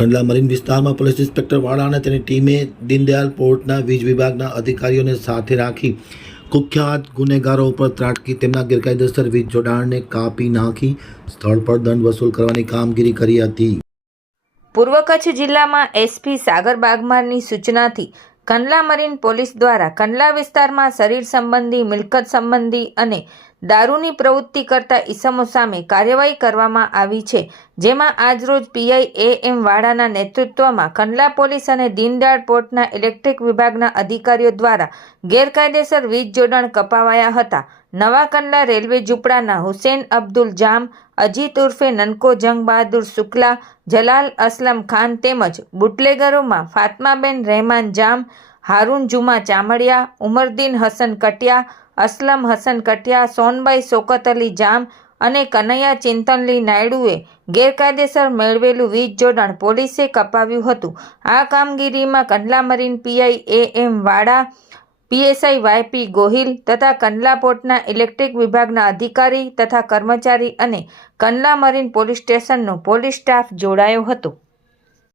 Kandla marine વિસ્તારમાં police inspector વાળા અને તેની ટીમે દીનદયાલ પોર્ટના વીજ વિભાગના અધિકારીઓને સાથે રાખી કુખ્યાત ગુનેગારો ઉપર ત્રાટકી તેમના ગેરકાયદેસર વીજ જોડાણને કાપી નાખી સ્થળ પર દંડ વસૂલ કરવાની કામગીરી કરી હતી। પૂર્વ કચ્છ જિલ્લામાં એસપી સાગર બાગમારની સૂચનાથી કંડલા મરીન પોલીસ દ્વારા કંડલા વિસ્તારમાં શરીર સંબંધી, મિલકત સંબંધી અને દારૂની પ્રવૃત્તિ કરતા ઈસમો સામે કાર્યવાહી કરવામાં આવી છે, જેમાં આજરોજ પીઆઈ એ.એમ. વાડાના નેતૃત્વમાં કંડલા પોલીસ અને દીનદયાળ પોર્ટના ઇલેક્ટ્રિક વિભાગના અધિકારીઓ દ્વારા ગેરકાયદેસર વીજ જોડાણ કપાવાયા હતા। નવા કંડલા રેલવે ઝૂંપડાના હુસૈન અબ્દુલ જામ, અજીત ઉર્ફે નનકો જંગ બહાદુર શુક્લા, જલાલ અસલમ ખાન તેમજ બુટલેગરોમાં ફાતમાબેન રહેમાન જામ, હારૂન જુમા ચામડિયા, ઉમરદીન હસન કટિયા, અસલમ હસન કટિયા, સોનબાઈ શોકત અલી જામ અને કનૈયા ચિંતનલી નાયડુએ ગેરકાયદેસર મેળવેલું વીજ જોડાણ પોલીસે કપાવ્યું હતું। આ કામગીરીમાં કંડલા મરીન પીઆઈ એ.એમ. વાડા, પીએસઆઈ વાયપી ગોહિલ તથા કંડલા પોર્ટના ઇલેક્ટ્રિક વિભાગના અધિકારી તથા કર્મચારી અને કંડલા મરીન પોલીસ સ્ટેશનનો પોલીસ સ્ટાફ જોડાયો હતો।